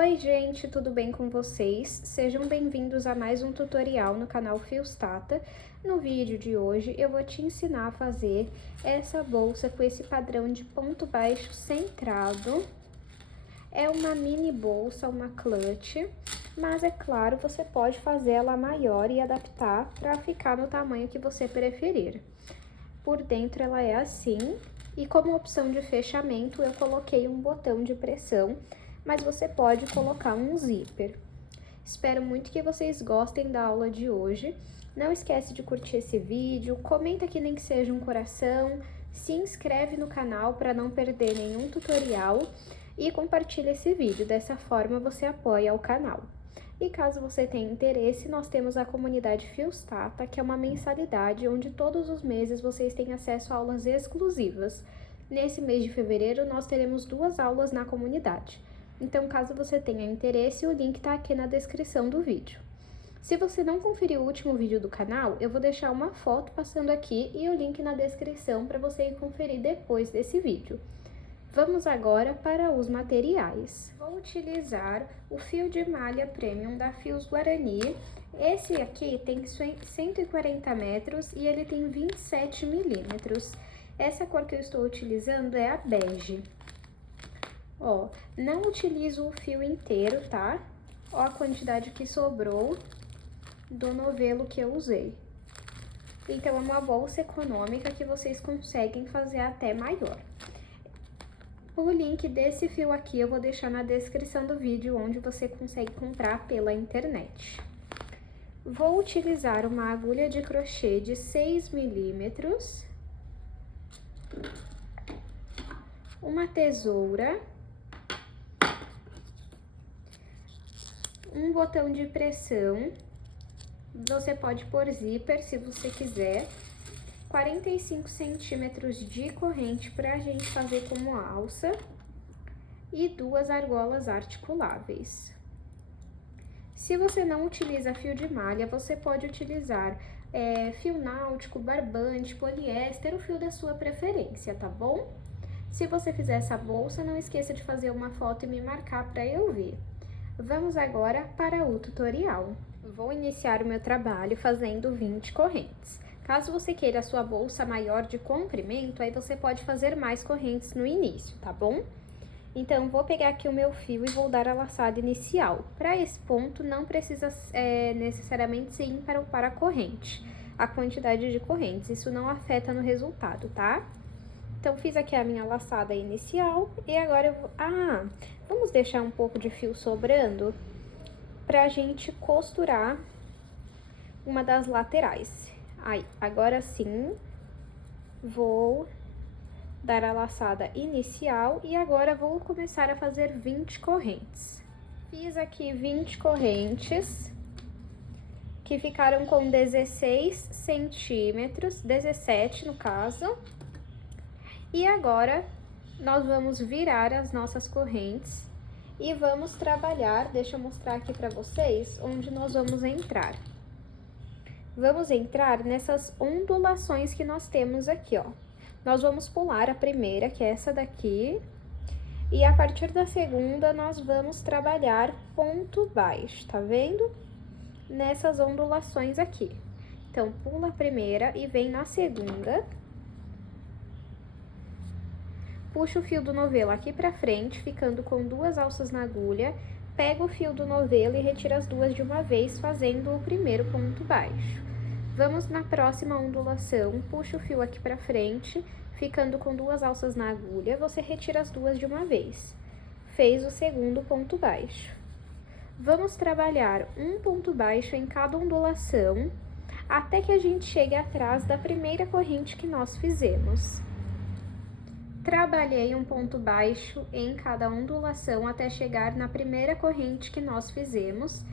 Oi gente, tudo bem com vocês? Sejam bem-vindos a mais um tutorial no canal Fios Tata. No vídeo de hoje eu vou te ensinar a fazer essa bolsa com esse padrão de ponto baixo centrado. É uma mini bolsa, uma clutch, mas é claro, você pode fazer ela maior e adaptar para ficar no tamanho que você preferir. Por dentro ela é assim, e como opção de fechamento eu coloquei um botão de pressão, mas você pode colocar um zíper. Espero muito que vocês gostem da aula de hoje. Não esquece de curtir esse vídeo, comenta aqui nem que seja um coração, se inscreve no canal para não perder nenhum tutorial e compartilha esse vídeo, dessa forma você apoia o canal. E caso você tenha interesse, nós temos a comunidade Fios Tata, que é uma mensalidade onde todos os meses vocês têm acesso a aulas exclusivas. Nesse mês de fevereiro, nós teremos 2 aulas na comunidade. Então, caso você tenha interesse, o link tá aqui na descrição do vídeo. Se você não conferiu o último vídeo do canal, eu vou deixar uma foto passando aqui e o link na descrição para você ir conferir depois desse vídeo. Vamos agora para os materiais. Vou utilizar o fio de malha Premium da Fios Guarani. Esse aqui tem 140 metros e ele tem 27 milímetros. Essa cor que eu estou utilizando é a bege. Ó, não utilizo o fio inteiro, tá? Ó a quantidade que sobrou do novelo que eu usei. Então, é uma bolsa econômica que vocês conseguem fazer até maior. O link desse fio aqui eu vou deixar na descrição do vídeo, onde você consegue comprar pela internet. Vou utilizar uma agulha de crochê de 6 milímetros, uma tesoura, um botão de pressão, você pode pôr zíper se você quiser, 45 centímetros de corrente para a gente fazer como alça e 2 argolas articuláveis. Se você não utiliza fio de malha, você pode utilizar fio náutico, barbante, poliéster, o fio da sua preferência, tá bom? Se você fizer essa bolsa, não esqueça de fazer uma foto e me marcar para eu ver. Vamos agora para o tutorial. Vou iniciar o meu trabalho fazendo 20 correntes. Caso você queira a sua bolsa maior de comprimento, aí você pode fazer mais correntes no início, tá bom? Então, vou pegar aqui o meu fio e vou dar a laçada inicial. Para esse ponto, não precisa necessariamente ser ímpar ou para a corrente, a quantidade de correntes, isso não afeta no resultado, tá? Então, fiz aqui a minha laçada inicial e agora eu vou... vamos deixar um pouco de fio sobrando pra gente costurar uma das laterais. Aí, agora sim, vou dar a laçada inicial e agora vou começar a fazer 20 correntes. Fiz aqui 20 correntes, que ficaram com 16 centímetros, 17 no caso. E agora, nós vamos virar as nossas correntes e vamos trabalhar, deixa eu mostrar aqui pra vocês, onde nós vamos entrar. Vamos entrar nessas ondulações que nós temos aqui, ó. Nós vamos pular a primeira, que é essa daqui, e a partir da segunda nós vamos trabalhar ponto baixo, tá vendo? Nessas ondulações aqui. Então, pula a primeira e vem na segunda. Puxa o fio do novelo aqui pra frente, ficando com 2 alças na agulha, pega o fio do novelo e retira as 2 de uma vez, fazendo o primeiro ponto baixo. Vamos na próxima ondulação, puxa o fio aqui pra frente, ficando com 2 alças na agulha, você retira as 2 de uma vez. Fez o segundo ponto baixo. Vamos trabalhar um ponto baixo em cada ondulação, até que a gente chegue atrás da primeira corrente que nós fizemos. Trabalhei um ponto baixo em cada ondulação até chegar na primeira corrente que nós fizemos.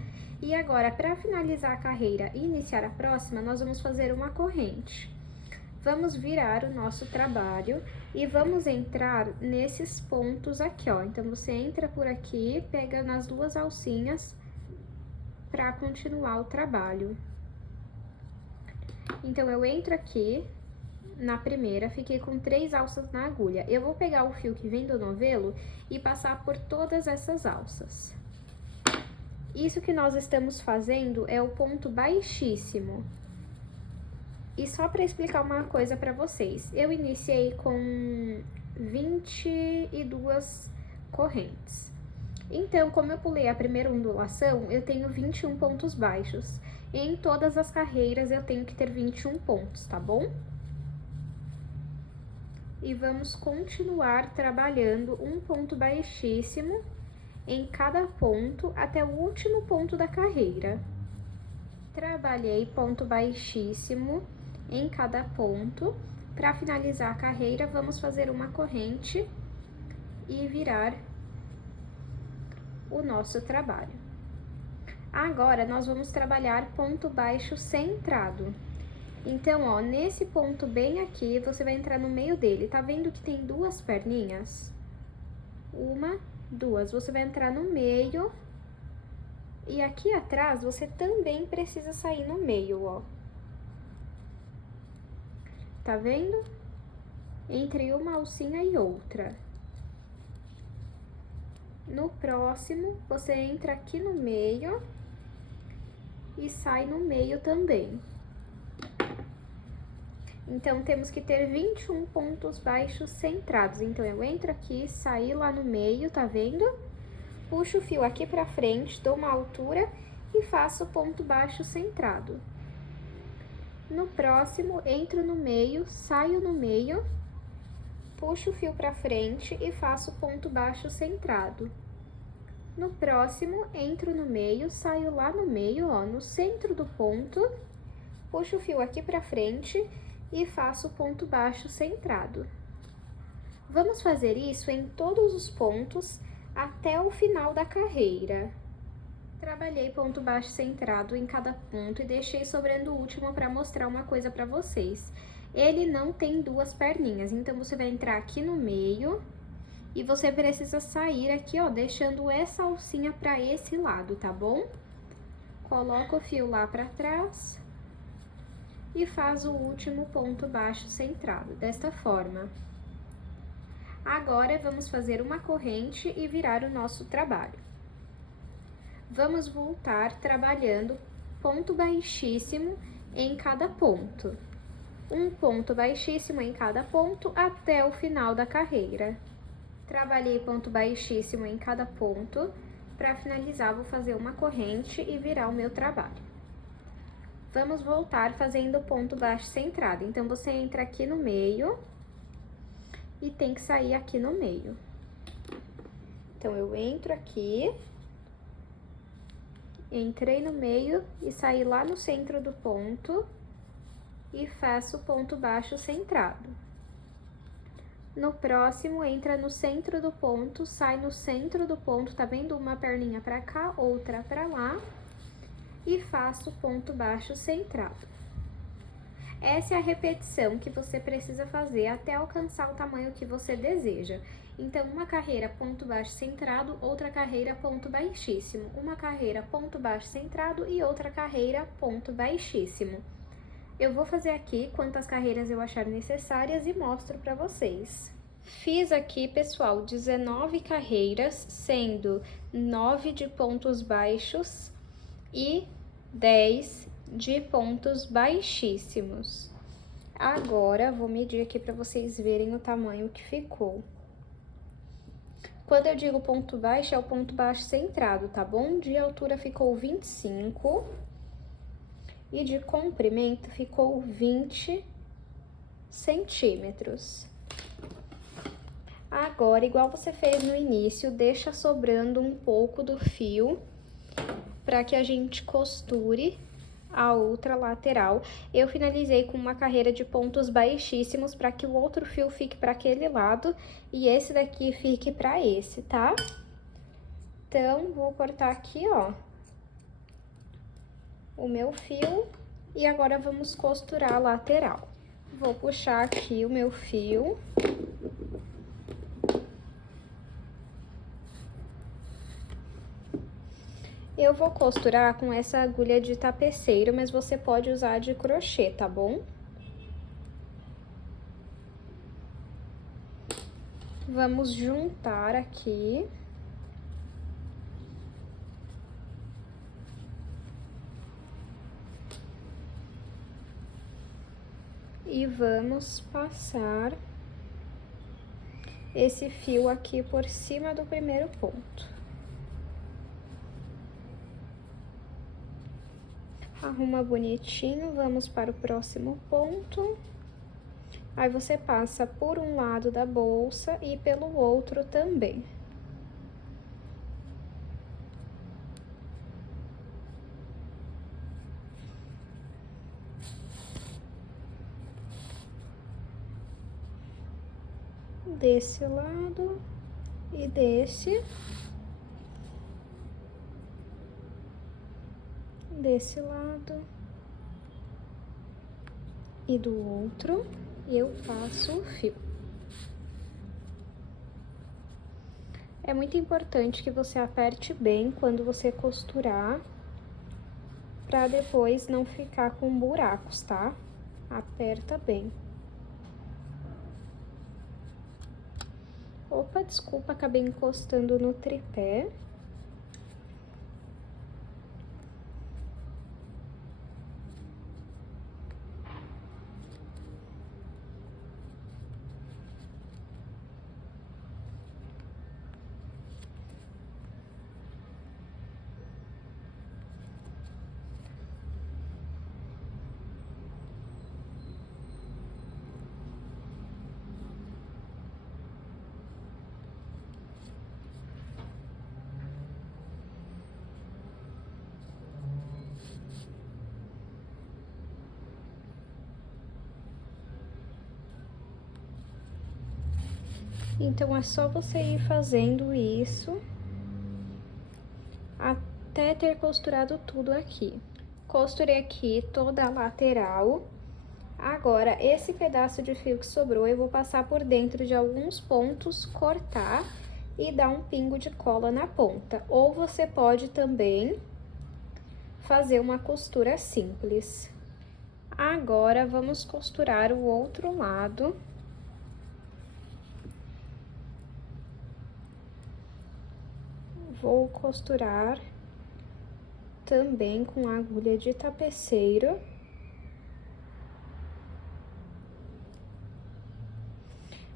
E agora, para finalizar a carreira e iniciar a próxima, nós vamos fazer uma corrente. Vamos virar o nosso trabalho e vamos entrar nesses pontos aqui, ó. Então, você entra por aqui, pega nas 2 alcinhas para continuar o trabalho. Então, eu entro aqui na primeira, fiquei com 3 alças na agulha. Eu vou pegar o fio que vem do novelo e passar por todas essas alças. Isso que nós estamos fazendo é o ponto baixíssimo. E só para explicar uma coisa para vocês, eu iniciei com 22 correntes. Então, como eu pulei a primeira ondulação, eu tenho 21 pontos baixos. E em todas as carreiras eu tenho que ter 21 pontos, tá bom? E vamos continuar trabalhando um ponto baixíssimo em cada ponto até o último ponto da carreira. Trabalhei ponto baixíssimo em cada ponto. Para finalizar a carreira, vamos fazer uma corrente e virar o nosso trabalho. Agora, nós vamos trabalhar ponto baixo centrado. Então, ó, nesse ponto bem aqui, você vai entrar no meio dele. Tá vendo que tem duas perninhas? Uma, duas. Você vai entrar no meio. E aqui atrás, você também precisa sair no meio, ó. Tá vendo? Entre uma alcinha e outra. No próximo, você entra aqui no meio e sai no meio também. Então, temos que ter 21 pontos baixos centrados. Então, eu entro aqui, saí lá no meio, tá vendo? Puxo o fio aqui pra frente, dou uma altura e faço ponto baixo centrado. No próximo, entro no meio, saio no meio, puxo o fio pra frente e faço ponto baixo centrado. No próximo, entro no meio, saio lá no meio, ó, no centro do ponto, puxo o fio aqui pra frente e faço ponto baixo centrado. Vamos fazer isso em todos os pontos até o final da carreira. Trabalhei ponto baixo centrado em cada ponto e deixei sobrando o último para mostrar uma coisa para vocês. Ele não tem duas perninhas, então você vai entrar aqui no meio e você precisa sair aqui, ó, deixando essa alcinha para esse lado, tá bom? Coloca o fio lá para trás e faz o último ponto baixo centrado, desta forma. Agora, vamos fazer uma corrente e virar o nosso trabalho. Vamos voltar trabalhando ponto baixíssimo em cada ponto. Um ponto baixíssimo em cada ponto até o final da carreira. Trabalhei ponto baixíssimo em cada ponto. Para finalizar, vou fazer uma corrente e virar o meu trabalho. Vamos voltar fazendo ponto baixo centrado. Então, você entra aqui no meio e tem que sair aqui no meio. Então, eu entro aqui, entrei no meio e saí lá no centro do ponto e faço ponto baixo centrado. No próximo, entra no centro do ponto, sai no centro do ponto, tá vendo? Uma perninha pra cá, outra pra lá, e faço ponto baixo centrado. Essa é a repetição que você precisa fazer até alcançar o tamanho que você deseja. Então, uma carreira ponto baixo centrado, outra carreira ponto baixíssimo. Uma carreira ponto baixo centrado e outra carreira ponto baixíssimo. Eu vou fazer aqui quantas carreiras eu achar necessárias e mostro para vocês. Fiz aqui, pessoal, 19 carreiras, sendo 9 de pontos baixos e 10 de pontos baixíssimos. Agora, vou medir aqui para vocês verem o tamanho que ficou. Quando eu digo ponto baixo, é o ponto baixo centrado, tá bom? De altura ficou 25 e de comprimento ficou 20 centímetros. Agora, igual você fez no início, deixa sobrando um pouco do fio para que a gente costure a outra lateral. Eu finalizei com uma carreira de pontos baixíssimos para que o outro fio fique para aquele lado e esse daqui fique para esse, tá? Então, vou cortar aqui, ó, o meu fio e agora vamos costurar a lateral. Vou puxar aqui o meu fio. Eu vou costurar com essa agulha de tapeceiro, mas você pode usar de crochê, tá bom? Vamos juntar aqui. e vamos passar esse fio aqui por cima do primeiro ponto. Arruma bonitinho, vamos para o próximo ponto. Aí você passa por um lado da bolsa e pelo outro também. Desse lado e desse lado e do outro, eu passo o fio. É muito importante que você aperte bem quando você costurar, para depois não ficar com buracos, tá? Aperta bem. Opa, desculpa, acabei encostando no tripé. Então, é só você ir fazendo isso até ter costurado tudo aqui. Costurei aqui toda a lateral. Agora, esse pedaço de fio que sobrou, eu vou passar por dentro de alguns pontos, cortar e dar um pingo de cola na ponta. Ou você pode também fazer uma costura simples. Agora, vamos costurar o outro lado. Vou costurar também com agulha de tapeceiro.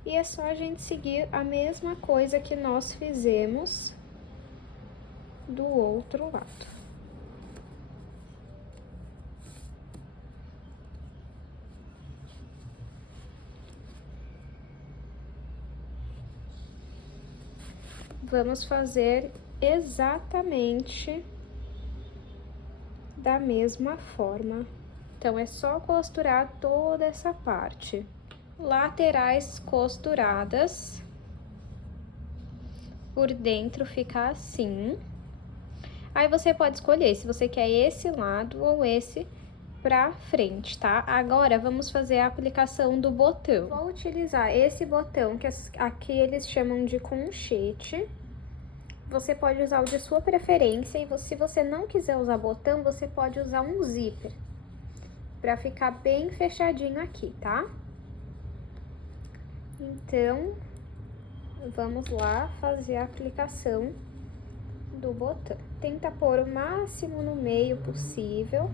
E é só a gente seguir a mesma coisa que nós fizemos do outro lado. Vamos fazer exatamente da mesma forma. Então, é só costurar toda essa parte. Laterais costuradas. Por dentro fica assim. Aí, você pode escolher se você quer esse lado ou esse pra frente, tá? Agora, vamos fazer a aplicação do botão. Vou utilizar esse botão, que aqui eles chamam de conchete. Você pode usar o de sua preferência, e se você não quiser usar botão, você pode usar um zíper, pra ficar bem fechadinho aqui, tá? Então, vamos lá fazer a aplicação do botão. Tenta pôr o máximo no meio possível.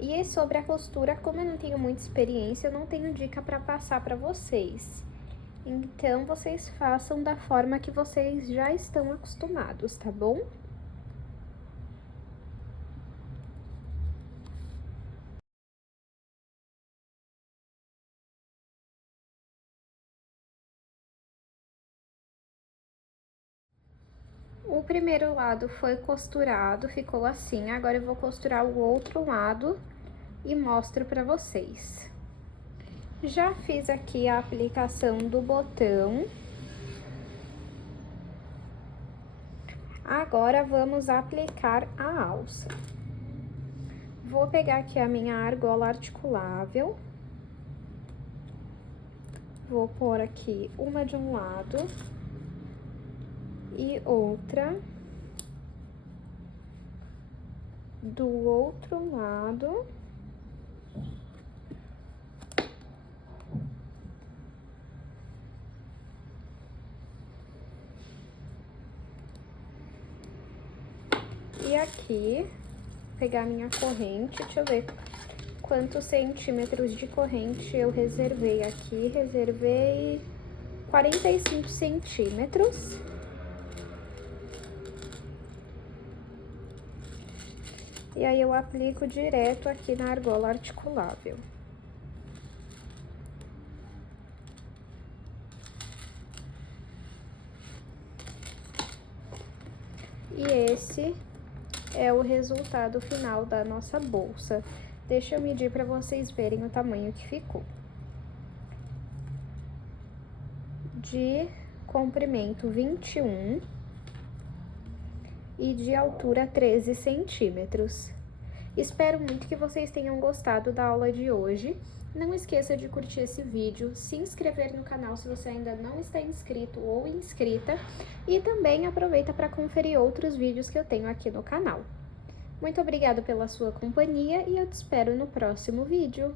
E sobre a costura, como eu não tenho muita experiência, eu não tenho dica pra passar pra vocês. Então, vocês façam da forma que vocês já estão acostumados, tá bom? O primeiro lado foi costurado, ficou assim. Agora, eu vou costurar o outro lado e mostro pra vocês. Já fiz aqui a aplicação do botão. Agora, vamos aplicar a alça. Vou pegar aqui a minha argola articulável. Vou pôr aqui uma de um lado e outra do outro lado. E aqui pegar minha corrente, deixa eu ver quantos centímetros de corrente eu reservei aqui. Reservei 45 centímetros. E aí eu aplico direto aqui na argola articulável. E esse é o resultado final da nossa bolsa. Deixa eu medir para vocês verem o tamanho que ficou. De comprimento 21 e de altura 13 centímetros. Espero muito que vocês tenham gostado da aula de hoje. Não esqueça de curtir esse vídeo, se inscrever no canal se você ainda não está inscrito ou inscrita, e também aproveita para conferir outros vídeos que eu tenho aqui no canal. Muito obrigada pela sua companhia e eu te espero no próximo vídeo.